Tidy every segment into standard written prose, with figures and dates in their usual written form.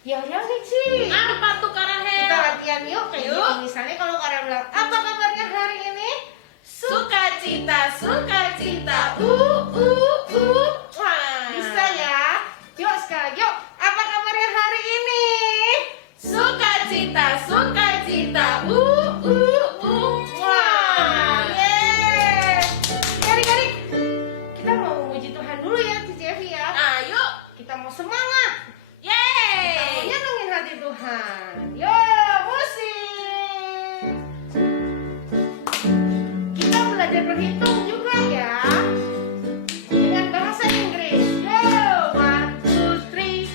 Ya udah Cici. Apa tuh Kak Rahel? Kita latihan yuk. Kayak Yuk. gini. Misalnya kalau Kak Rahel bilang, apa kabarnya hari ini? Sukacita, sukacita. Wah. Bisa ya? Yuk sekali lagi yuk. Apa kabarnya hari ini? Sukacita, sukacita. Wah, yeay. Adik-adik, kita mau memuji Tuhan dulu ya Cici Evi ya. Ayo. Kita mau semangat. Kita mau Yeay. nyenengin hati Tuhan. Yuk, musik. Kita belajar berhitung juga ya. Dengan bahasa Inggris. Yo, 1, 2, 3.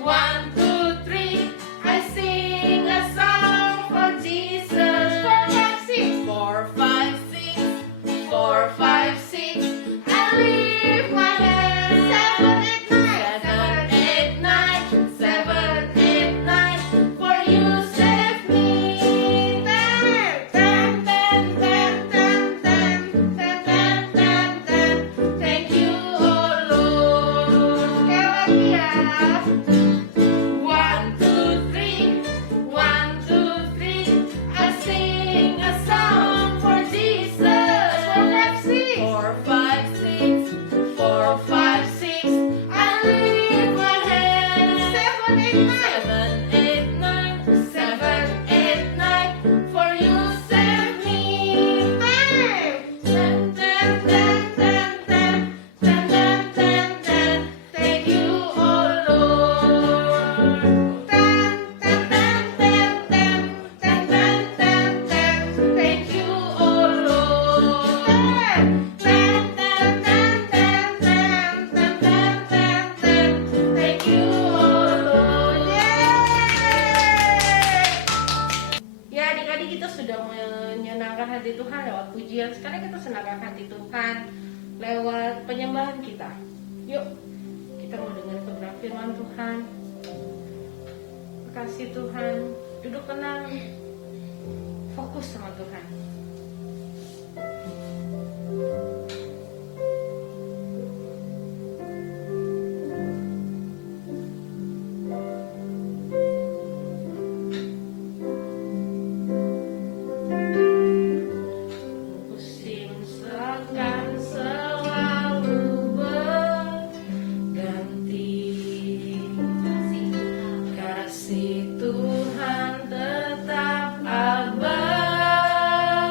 1, 2, 3. I sing a song for Jesus. 4, 5, 6. 4, 5, 6. 4, 5, 6. I lift my hands. 7, 8, 9. 7, 8, 9. 7, 8, 9. For you save me. Thank you, oh Lord. Sekali lagi ya. 1, 2, 3. 1, 2, 3. I sing a song for Jesus. 4, 5, 6. 4, 5, 6. I lift my hands. 7, 8, 9. 7, 8, 9. 7, 8, 9. For you save me. Thank you, oh Lord. Thank you, oh Lord. Thank you, oh Lord. Ya adik-adik, kita sudah menyenangkan hati Tuhan lewat pujian. Sekarang kita senangkan hati Tuhan lewat penyembahan kita. Yuk, kita mau dengar kebenaran firman Tuhan. Kasih Tuhan, duduk tenang, fokus sama Tuhan. Musim akan selalu berganti. Kasih Tuhan tetap abadi.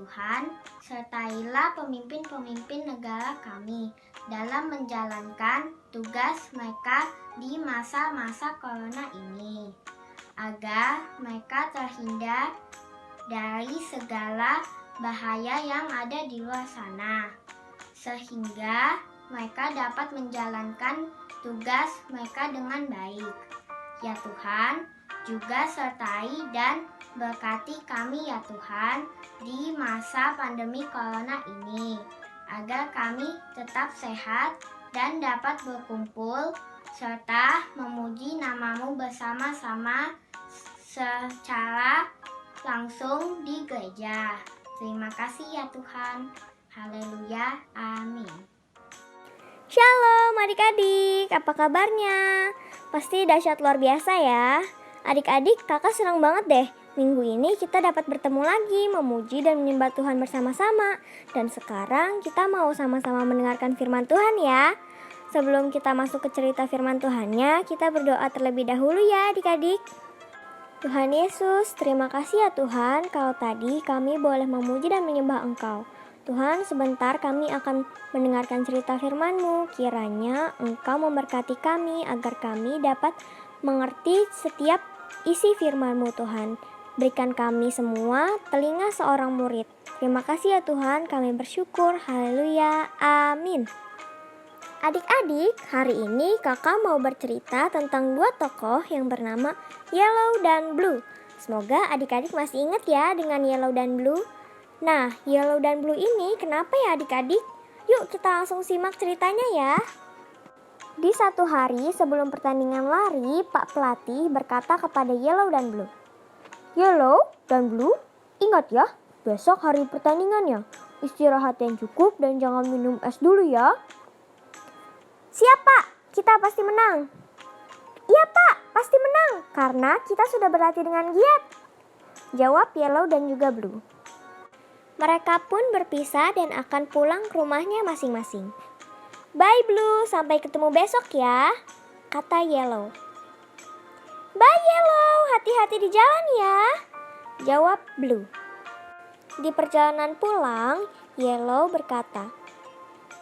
Tuhan, sertailah pemimpin-pemimpin negara kami dalam menjalankan tugas mereka di masa-masa corona ini, agar mereka terhindar dari segala bahaya yang ada di luar sana, sehingga mereka dapat menjalankan tugas mereka dengan baik. Ya Tuhan, juga sertai dan berkati kami ya Tuhan di masa pandemi corona ini, agar kami tetap sehat dan dapat berkumpul serta memuji nama-Mu bersama-sama secara langsung di gereja. Terima kasih ya Tuhan. Haleluya. Amin. Shalom adik-adik, apa kabarnya? Pasti dahsyat luar biasa ya. Adik-adik, kakak senang banget deh. Minggu ini kita dapat bertemu lagi, memuji dan menyembah Tuhan bersama-sama. Dan sekarang kita mau sama-sama mendengarkan firman Tuhan ya. Sebelum kita masuk ke cerita firman Tuhannya, kita berdoa terlebih dahulu ya adik-adik. Tuhan Yesus, terima kasih ya Tuhan, kalau tadi kami boleh memuji dan menyembah Engkau. Tuhan, sebentar kami akan mendengarkan cerita firman-Mu. Kiranya Engkau memberkati kami agar kami dapat mengerti setiap isi firman-Mu Tuhan. Berikan kami semua telinga seorang murid. Terima kasih ya Tuhan, kami bersyukur. Haleluya, amin. Adik-adik, hari ini kakak mau bercerita tentang dua tokoh yang bernama Yellow dan Blue. Semoga adik-adik masih ingat ya dengan Yellow dan Blue. Nah, Yellow dan Blue ini kenapa ya adik-adik? Yuk kita langsung simak ceritanya ya. Di satu hari sebelum pertandingan lari, Pak pelatih berkata kepada Yellow dan Blue, "Yellow dan Blue, ingat ya, besok hari pertandingannya. Istirahat yang cukup dan jangan minum es dulu ya." "Siap Pak, kita pasti menang." "Iya Pak, pasti menang, karena kita sudah berlatih dengan giat," jawab Yellow dan juga Blue. Mereka pun berpisah dan akan pulang ke rumahnya masing-masing. "Bye Blue, sampai ketemu besok ya," kata Yellow. "Bye Yellow, hati-hati di jalan ya," jawab Blue. Di perjalanan pulang, Yellow berkata,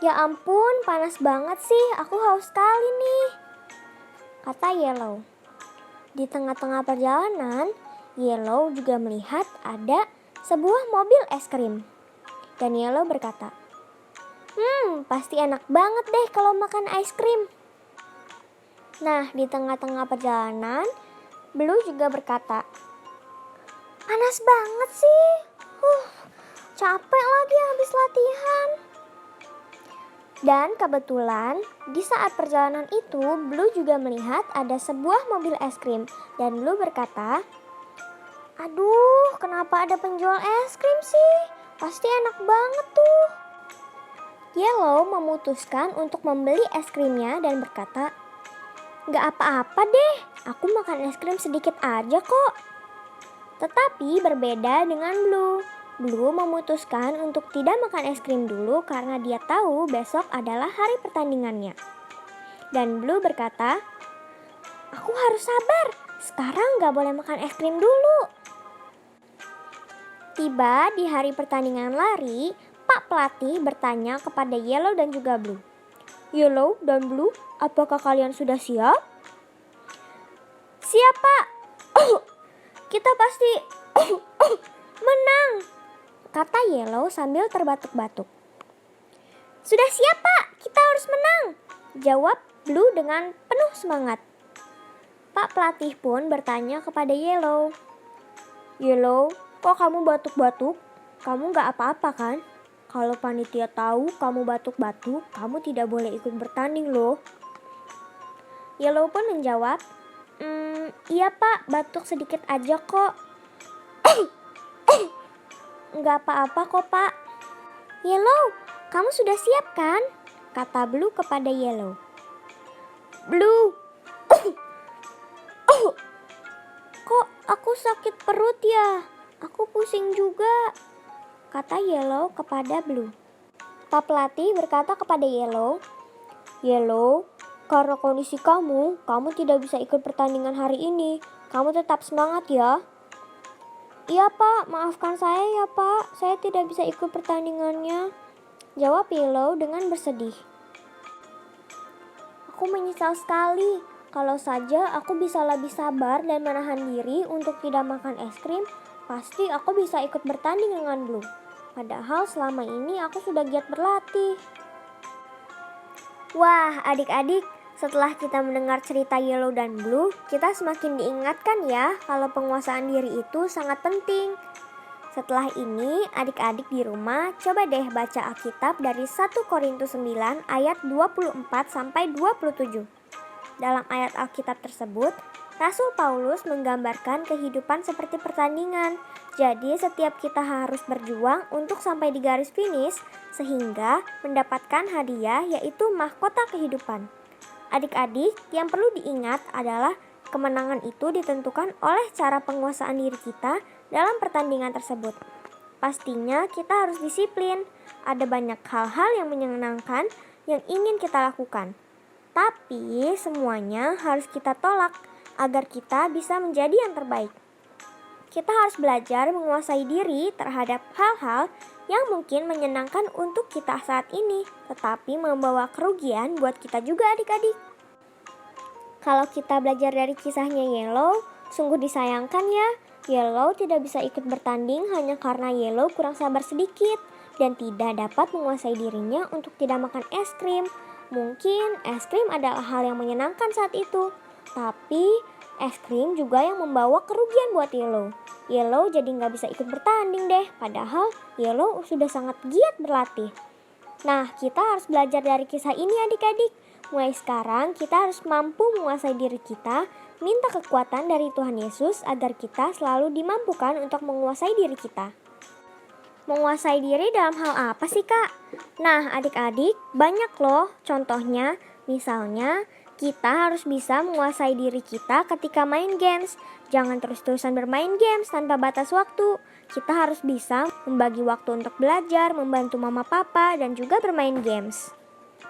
"Ya ampun, panas banget sih, aku haus sekali nih," kata Yellow. Di tengah-tengah perjalanan, Yellow juga melihat ada sebuah mobil es krim. Dan Yellow berkata, pasti enak banget deh kalau makan es krim." Nah, di tengah-tengah perjalanan, Blue juga berkata, "Panas banget sih. Capek lagi habis latihan." Dan kebetulan, di saat perjalanan itu, Blue juga melihat ada sebuah mobil es krim. Dan Blue berkata, "Aduh, kenapa ada penjual es krim sih? Pasti enak banget tuh." Yellow memutuskan untuk membeli es krimnya dan berkata, "Gak apa-apa deh, aku makan es krim sedikit aja kok." Tetapi berbeda dengan Blue. Blue memutuskan untuk tidak makan es krim dulu karena dia tahu besok adalah hari pertandingannya. Dan Blue berkata, "Aku harus sabar, sekarang gak boleh makan es krim dulu." Tiba di hari pertandingan lari, Pak pelatih bertanya kepada Yellow dan juga Blue, "Yellow dan Blue, apakah kalian sudah siap?" "Siap Pak, kita pasti menang," kata Yellow sambil terbatuk-batuk. "Sudah siap Pak, kita harus menang," jawab Blue dengan penuh semangat. Pak pelatih pun bertanya kepada Yellow, "Yellow, kok kamu batuk-batuk? Kamu gak apa-apa kan? Kalau panitia tahu kamu batuk-batuk, kamu tidak boleh ikut bertanding loh." Yellow pun menjawab, "Iya Pak, batuk sedikit aja kok." "Gak apa-apa kok Pak." "Yellow, kamu sudah siap kan?" kata Blue kepada Yellow. "Blue, kok aku sakit perut ya? Aku pusing juga," kata Yellow kepada Blue. Pak pelatih berkata kepada Yellow, "Yellow, karena kondisi kamu tidak bisa ikut pertandingan hari ini. Kamu tetap semangat ya." Iya Pak, maafkan saya ya Pak, saya tidak bisa ikut pertandingannya, jawab Yellow dengan bersedih. Aku menyesal sekali. Kalau saja aku bisa lebih sabar dan menahan diri untuk tidak makan es krim, pasti aku bisa ikut bertanding dengan Blue. Padahal selama ini aku sudah giat berlatih. Wah, adik-adik, setelah kita mendengar cerita Yellow dan Blue, kita semakin diingatkan ya kalau penguasaan diri itu sangat penting. Setelah ini, adik-adik di rumah coba deh baca Alkitab dari 1 Korintus 9 ayat 24-27. Dalam ayat Alkitab tersebut, Rasul Paulus menggambarkan kehidupan seperti pertandingan. Jadi setiap kita harus berjuang untuk sampai di garis finish sehingga mendapatkan hadiah yaitu mahkota kehidupan. Adik-adik, yang perlu diingat adalah kemenangan itu ditentukan oleh cara penguasaan diri kita dalam pertandingan tersebut. Pastinya kita harus disiplin. Ada banyak hal-hal yang menyenangkan yang ingin kita lakukan. Tapi semuanya harus kita tolak agar kita bisa menjadi yang terbaik. Kita harus belajar menguasai diri terhadap hal-hal yang mungkin menyenangkan untuk kita saat ini, tetapi membawa kerugian buat kita juga adik-adik. Kalau kita belajar dari kisahnya Yellow, sungguh disayangkan ya. Yellow tidak bisa ikut bertanding hanya karena Yellow kurang sabar sedikit dan tidak dapat menguasai dirinya untuk tidak makan es krim. Mungkin es krim adalah hal yang menyenangkan saat itu, tapi es krim juga yang membawa kerugian buat Yellow. Yellow jadi nggak bisa ikut bertanding deh, padahal Yellow sudah sangat giat berlatih. Nah, kita harus belajar dari kisah ini adik-adik. Mulai sekarang kita harus mampu menguasai diri kita, minta kekuatan dari Tuhan Yesus agar kita selalu dimampukan untuk menguasai diri kita. Menguasai diri dalam hal apa sih Kak? Nah adik-adik, banyak loh contohnya. Misalnya, kita harus bisa menguasai diri kita ketika main games. Jangan terus-terusan bermain games tanpa batas waktu. Kita harus bisa membagi waktu untuk belajar, membantu mama papa, dan juga bermain games.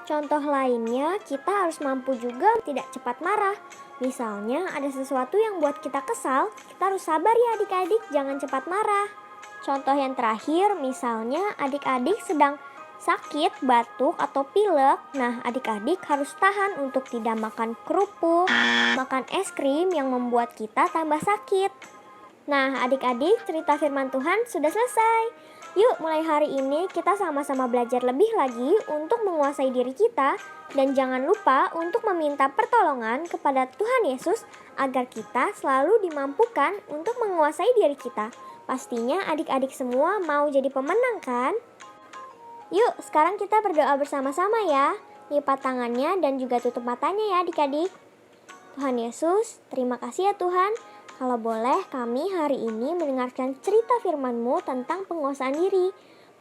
Contoh lainnya, kita harus mampu juga tidak cepat marah. Misalnya ada sesuatu yang buat kita kesal, kita harus sabar ya adik-adik, jangan cepat marah. Contoh yang terakhir, misalnya adik-adik sedang sakit, batuk, atau pilek. Nah, adik-adik harus tahan untuk tidak makan kerupuk, makan es krim yang membuat kita tambah sakit. Nah, adik-adik, cerita firman Tuhan sudah selesai. Yuk, mulai hari ini kita sama-sama belajar lebih lagi untuk menguasai diri kita. Dan jangan lupa untuk meminta pertolongan kepada Tuhan Yesus agar kita selalu dimampukan untuk menguasai diri kita. Pastinya adik-adik semua mau jadi pemenang kan? Yuk, sekarang kita berdoa bersama-sama ya. Lipat tangannya dan juga tutup matanya ya adik-adik. Tuhan Yesus, terima kasih ya Tuhan. Kalau boleh kami hari ini mendengarkan cerita firman-Mu tentang penguasaan diri.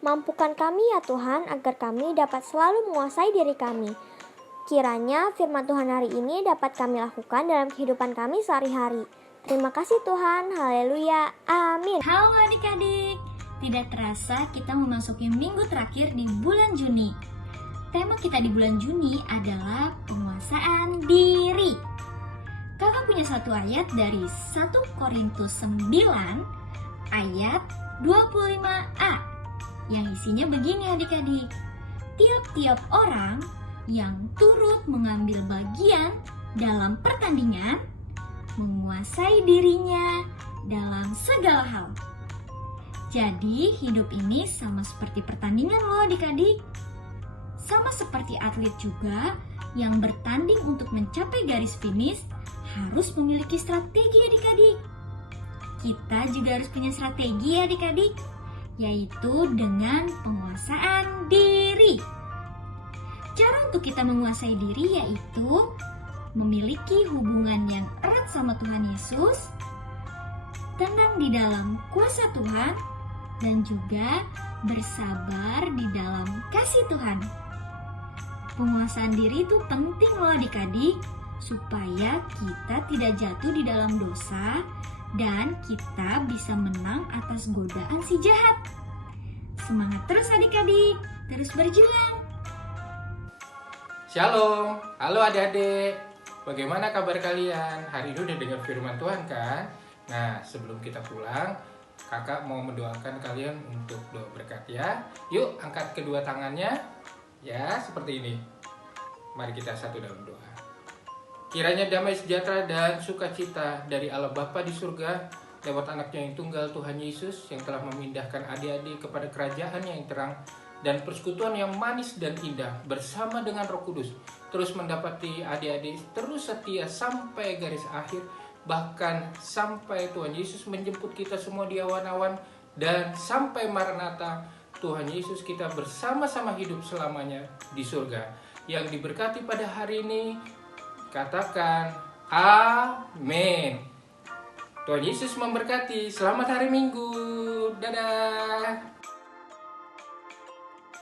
Mampukan kami ya Tuhan agar kami dapat selalu menguasai diri kami. Kiranya firman Tuhan hari ini dapat kami lakukan dalam kehidupan kami sehari-hari. Terima kasih Tuhan, haleluya, amin. Halo adik-adik, tidak terasa kita memasuki minggu terakhir di bulan Juni. Tema kita di bulan Juni adalah penguasaan diri. Kakak punya satu ayat dari 1 Korintus 9 ayat 25a yang isinya begini adik-adik. Tiap-tiap orang yang turut mengambil bagian dalam pertandingan menguasai dirinya dalam segala hal. Jadi hidup ini sama seperti pertandingan loh adik-adik. Sama seperti atlet juga yang bertanding untuk mencapai garis finish harus memiliki strategi adik-adik. Kita juga harus punya strategi adik-adik, yaitu dengan penguasaan diri. Cara untuk kita menguasai diri yaitu memiliki hubungan yang erat sama Tuhan Yesus, tenang di dalam kuasa Tuhan, dan juga bersabar di dalam kasih Tuhan. Penguasaan diri itu penting loh adik-adik, supaya kita tidak jatuh di dalam dosa dan kita bisa menang atas godaan si jahat. Semangat terus adik-adik, terus berjuang. Shalom, halo adik-adik. Bagaimana kabar kalian? Hari ini udah dengar firman Tuhan kan? Nah, sebelum kita pulang, Kakak mau mendoakan kalian untuk doa berkat ya. Yuk angkat kedua tangannya. Ya, seperti ini. Mari kita satu dalam doa. Kiranya damai sejahtera dan sukacita dari Allah Bapa di surga lewat anaknya yang tunggal Tuhan Yesus yang telah memindahkan adik-adik kepada kerajaan yang terang dan persekutuan yang manis dan indah bersama dengan Roh Kudus terus mendapati adik-adik terus setia sampai garis akhir, bahkan sampai Tuhan Yesus menjemput kita semua di awan-awan dan sampai Maranatha Tuhan Yesus kita bersama-sama hidup selamanya di surga. Yang diberkati pada hari ini katakan amin. Tuhan Yesus memberkati. Selamat hari Minggu. Dadah.